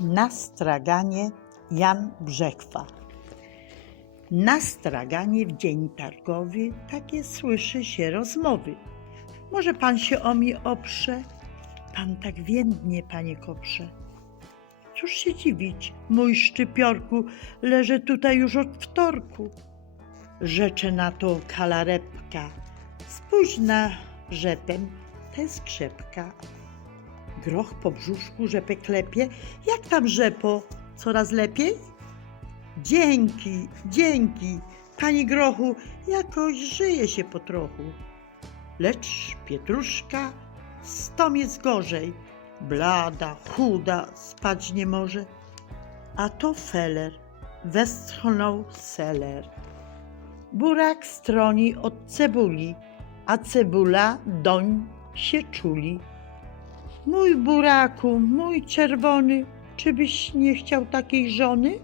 Na straganie Jan Brzechwa. Na straganie w dzień targowy takie słyszy się rozmowy. Może pan się o mnie oprze? Pan tak więdnie, panie koprze. Cóż się dziwić, mój szczypiorku leży tutaj już od wtorku. Rzecze na to kalarepka, spójrz na rzepem tę skrzepka. Groch po brzuszku rzepę klepie, jak tam rzepo, coraz lepiej? Dzięki, dzięki, pani Grochu, jakoś żyje się po trochu. Lecz Pietruszka stom jest gorzej, blada, chuda, spać nie może. A to feller, westchnął seler. Burak stroni od cebuli, a cebula doń się czuli. Mój buraku, mój czerwony, czy byś nie chciał takiej żony?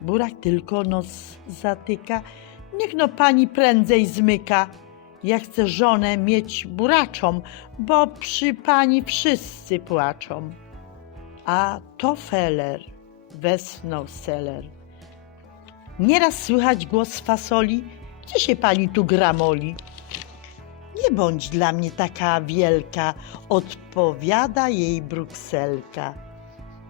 Burak tylko nos zatyka. Niech no pani prędzej zmyka. Ja chcę żonę mieć buraczą, bo przy pani wszyscy płaczą. A to feller, wesnął seler. Nieraz słychać głos fasoli, gdzie się pani tu gramoli? Nie bądź dla mnie taka wielka, odpowiada jej brukselka.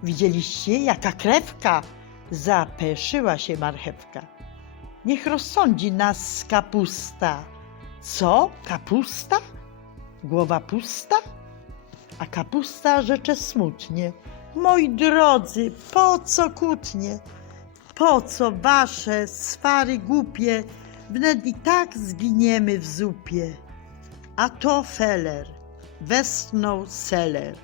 Widzieliście, jaka krewka? Zapeszyła się marchewka. Niech rozsądzi nas kapusta. Co? Kapusta? Głowa pusta? A kapusta rzecze smutnie. Moi drodzy, po co kłótnie? Po co wasze swary głupie? Wnet i tak zginiemy w zupie. A to feller, seler.